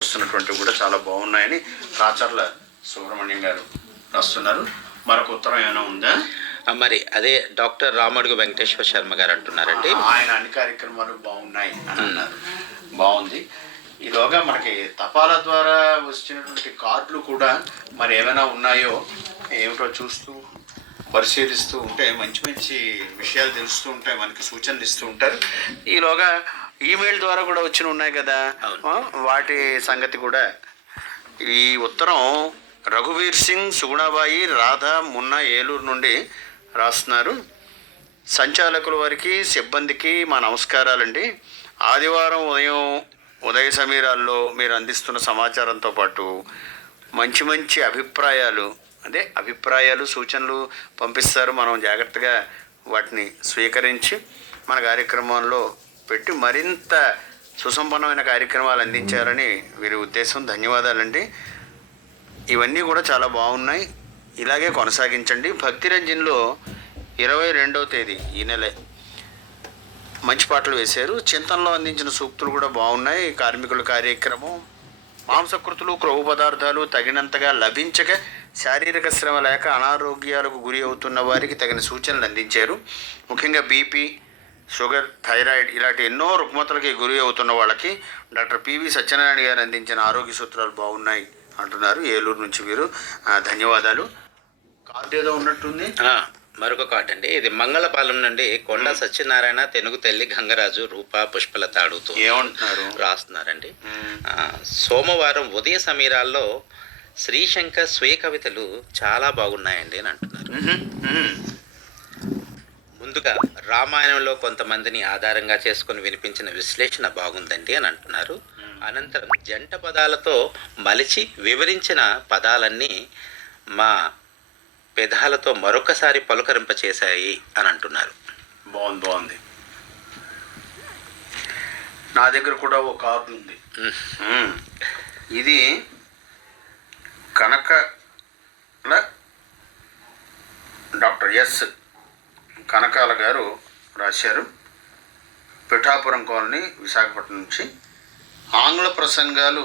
వస్తున్నటువంటివి కూడా చాలా బాగున్నాయని రాచర్ల సుబ్రహ్మణ్యం గారు రాస్తున్నారు. మరొక ఉత్తరం ఏమైనా ఉందా? మరి అదే డాక్టర్ రామడుగు వెంకటేశ్వర శర్మ గారు అంటున్నారండి, ఆయన అన్ని కార్యక్రమాలు బాగున్నాయి అని అన్నారు. బాగుంది. ఈలోగా మనకి తపాలా ద్వారా వచ్చినటువంటి కార్డులు కూడా మరి ఏమైనా ఉన్నాయో ఏమిటో చూస్తూ పరిశీలిస్తూ ఉంటే మంచి మంచి విషయాలు తెలుస్తూ ఉంటాయి, మనకి సూచనలు ఇస్తూ ఉంటారు. ఈలోగా ఈమెయిల్ ద్వారా కూడా వచ్చిన ఉన్నాయి కదా, వాటి సంగతి కూడా. ఈ ఉత్తరం రఘువీర్ సింగ్, సుగుణాబాయి, రాధా, మున్నా ఏలూరు నుండి రాస్తున్నారు. సంచాలకుల వారికి, సిబ్బందికి మా నమస్కారాలండి. ఆదివారం ఉదయ సమీరాల్లో మీరు అందిస్తున్న సమాచారంతో పాటు మంచి మంచి అభిప్రాయాలు సూచనలు పంపిస్తారు. మనం జాగ్రత్తగా వాటిని స్వీకరించి మన కార్యక్రమంలో పెట్టి మరింత సుసంపన్నమైన కార్యక్రమాలు అందించారని వీరి ఉద్దేశం. ధన్యవాదాలండి. ఇవన్నీ కూడా చాలా బాగున్నాయి, ఇలాగే కొనసాగించండి. భక్తిరంజన్లో 22వ తేదీ ఈ నెలే మంచి పాటలు వేశారు. చింతనలో అందించిన సూక్తులు కూడా బాగున్నాయి. కార్మికుల కార్యక్రమం, మాంసకృతులు, క్రొవ్వు పదార్థాలు తగినంతగా లభించక శారీరక శ్రమ లేక అనారోగ్యాలకు గురి అవుతున్న వారికి తగిన సూచనలు అందించారు. ముఖ్యంగా బీపీ, షుగర్, థైరాయిడ్ ఇలాంటి ఎన్నో రుగ్మతలకి గురి అవుతున్న వాళ్ళకి డాక్టర్ పివి సత్యనారాయణ గారు అందించిన ఆరోగ్య సూత్రాలు బాగున్నాయి అంటున్నారు ఏలూరు నుంచి వీరు. ధన్యవాదాలు. కార్డు ఏదో ఉన్నట్టుంది. మరొక కార్డు అండి, ఇది మంగళపాలెం నుండి కొండ సత్యనారాయణ, తెనుగు తల్లి, గంగరాజు, రూప, పుష్పలత అడుగుతూ ఏమంటున్నారు రాస్తున్నారండి. సోమవారం ఉదయ సమీరాల్లో శ్రీశంకర్ స్వీయ కవితలు చాలా బాగున్నాయండి అని అంటున్నారు. ముందుగా రామాయణంలో కొంతమందిని ఆధారంగా చేసుకుని వినిపించిన విశ్లేషణ బాగుందండి అని అంటున్నారు. అనంతరం జంట పదాలతో మలిచి వివరించిన పదాలన్నీ మా పెదాలతో మరొకసారి పలుకరింపచేశాయి అని అంటున్నారు. బాగుంది. నా దగ్గర కూడా ఒక కార్డు ఉంది. ఇది కనకాల డాక్టర్ ఎస్ కనకాల గారు రాశారు. పిఠాపురం కాలనీ, విశాఖపట్నం నుంచి. ఆంగ్ల ప్రసంగాలు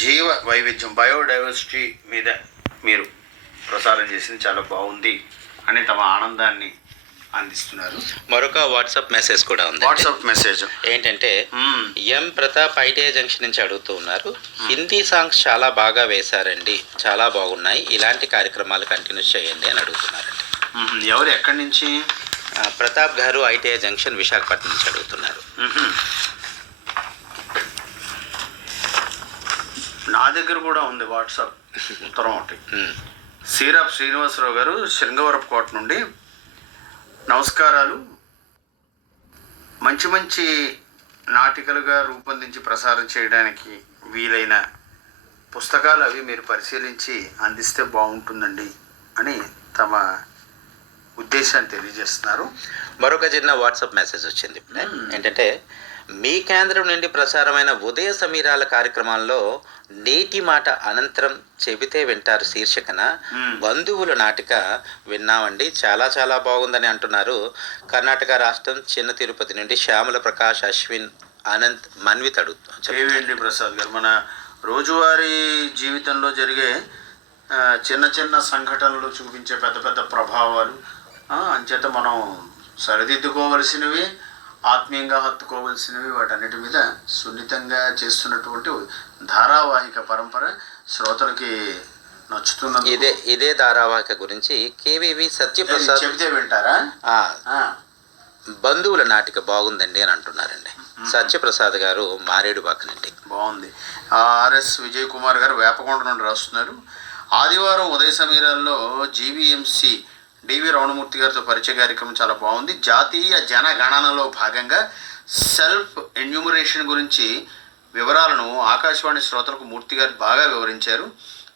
జీవ వైవిధ్యం, బయోడైవర్సిటీ మీద మీరు ప్రసారం చేసింది చాలా బాగుంది అని తమ ఆనందాన్ని అందిస్తున్నారు. మరొక వాట్సాప్ మెసేజ్ కూడా ఉంది. వాట్సాప్ మెసేజ్ ఏంటంటే ఎం ప్రతాప్ ఐటీఐ జంక్షన్ నుంచి అడుగుతూ ఉన్నారు, హిందీ సాంగ్స్ చాలా బాగా వేశారండి, చాలా బాగున్నాయి, ఇలాంటి కార్యక్రమాలు కంటిన్యూ చేయండి అని అడుగుతున్నారండి. ఎవరు, ఎక్కడి నుంచి? ప్రతాప్ గారు, ఐటీఐ జంక్షన్, విశాఖపట్నం నుంచి అడుగుతున్నారు. నా దగ్గర కూడా ఉంది వాట్సాప్ ఉత్తరం ఒకటి. సీరాప్ శ్రీనివాసరావు గారు, శృంగవరపు కోట నుండి. నమస్కారాలు. మంచి మంచి నాటికలుగా రూపొందించి ప్రసారం చేయడానికి వీలైన పుస్తకాలు అవి మీరు పరిశీలించి అందిస్తే బాగుంటుందండి అని తమ ఉద్దేశాన్ని తెలియజేస్తున్నారు. మరొక చిన్న వాట్సాప్ మెసేజ్ వచ్చింది. ఏంటంటే, మీ కేంద్రం నుండి ప్రసారమైన ఉదయ సమీరాల కార్యక్రమాల్లో నేటి మాట అనంతరం చెబితే వింటారు శీర్షికన బంధువుల నాటిక విన్నామండి, చాలా చాలా బాగుందని అంటున్నారు. కర్ణాటక రాష్ట్రం చిన్న తిరుపతి నుండి శ్యామల ప్రకాష్, అశ్విన్, అనంత్, మన్విత్ అడుగుతాం. ప్రసాద్ గారు, మన రోజువారీ జీవితంలో జరిగే చిన్న చిన్న సంఘటనలు చూపించే పెద్ద పెద్ద ప్రభావాలు, అంచేత మనం సరిదిద్దుకోవలసినవి, ఆత్మీయంగా హత్తుకోవలసినవి, వాటన్నిటి మీద సున్నితంగా చేస్తున్నటువంటి ధారావాహిక పరంపర శ్రోతలకి నచ్చుతున్నది. ఇదే ధారావాహిక గురించి కేవీవి సత్యప్రసాద్ చెబితే వింటారా? బంధువుల నాటిక బాగుందండి అని అంటున్నారండి. సత్యప్రసాద్ గారు మారేడుబాకనండి. బాగుంది. ఆర్ఎస్ విజయ్ కుమార్ గారు వేపకొండ నుండి రాస్తున్నారు. ఆదివారం ఉదయ సమీరాల్లో జీవీఎంసీ డివి రమణమూర్తి గారితో పరిచయ కార్యక్రమం చాలా బాగుంది. జాతీయ జనగణనలో భాగంగా సెల్ఫ్ ఎన్యూమరేషన్ గురించి వివరాలను ఆకాశవాణి శ్రోతలకు మూర్తి గారు బాగా వివరించారు.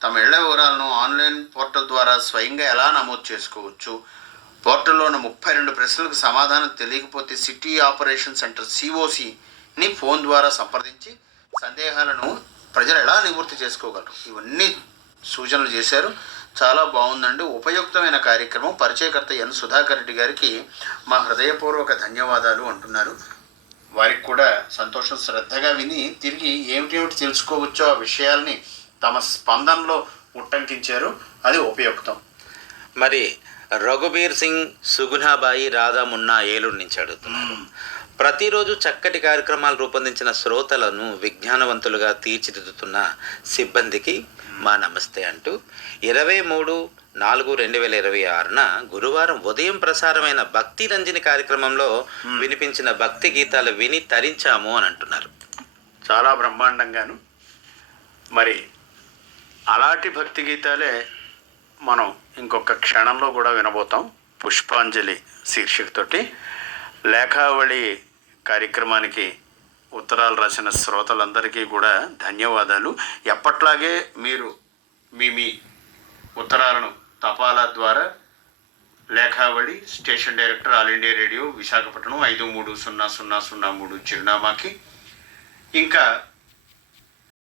తమ ఇళ్ల వివరాలను ఆన్లైన్ పోర్టల్ ద్వారా స్వయంగా ఎలా నమోదు చేసుకోవచ్చు, పోర్టల్లో ఉన్న 32 ప్రశ్నలకు సమాధానం తెలియకపోతే సిటీ ఆపరేషన్ సెంటర్ COCని ఫోన్ ద్వారా సంప్రదించి సందేహాలను ప్రజలు ఎలా నివృత్తి చేసుకోగలరు, ఇవన్నీ సూచనలు చేశారు. చాలా బాగుందండి, ఉపయుక్తమైన కార్యక్రమం. పరిచయకర్త ఎన్ సుధాకర్ రెడ్డి గారికి మా హృదయపూర్వక ధన్యవాదాలు అంటున్నారు. వారికి కూడా సంతోషం, శ్రద్ధగా విని తిరిగి ఏమిటి తెలుసుకోవచ్చో ఆ విషయాల్ని తమ స్పందనలో ఉట్టంకించారు. అది ఉపయుక్తం. మరి రఘుబీర్ సింగ్ సుగుణాబాయి రాధా మున్నా ఏలూరు నుంచి అడుగుతున్నారు. ప్రతిరోజు చక్కటి కార్యక్రమాలు రూపొందించిన శ్రోతలను విజ్ఞానవంతులుగా తీర్చిదిద్దుతున్న సిబ్బందికి మా నమస్తే అంటూ 23/4/2026 గురువారం ఉదయం ప్రసారమైన భక్తి రంజని కార్యక్రమంలో వినిపించిన భక్తి గీతాలు విని తరించాము అని అంటున్నారు. చాలా బ్రహ్మాండంగాను. మరి అలాంటి భక్తి గీతాలే మనం ఇంకొక క్షణంలో కూడా వినబోతాం. పుష్పాంజలి శీర్షికతోటి లేఖావళి కార్యక్రమానికి ఉత్తరాలు రాసిన శ్రోతలందరికీ కూడా ధన్యవాదాలు. ఎప్పట్లాగే మీరు మీ ఉత్తరాలను తపాలా ద్వారా లేఖావళి station director All India Radio Visakhapatnam 530003 చిరునామాకి, ఇంకా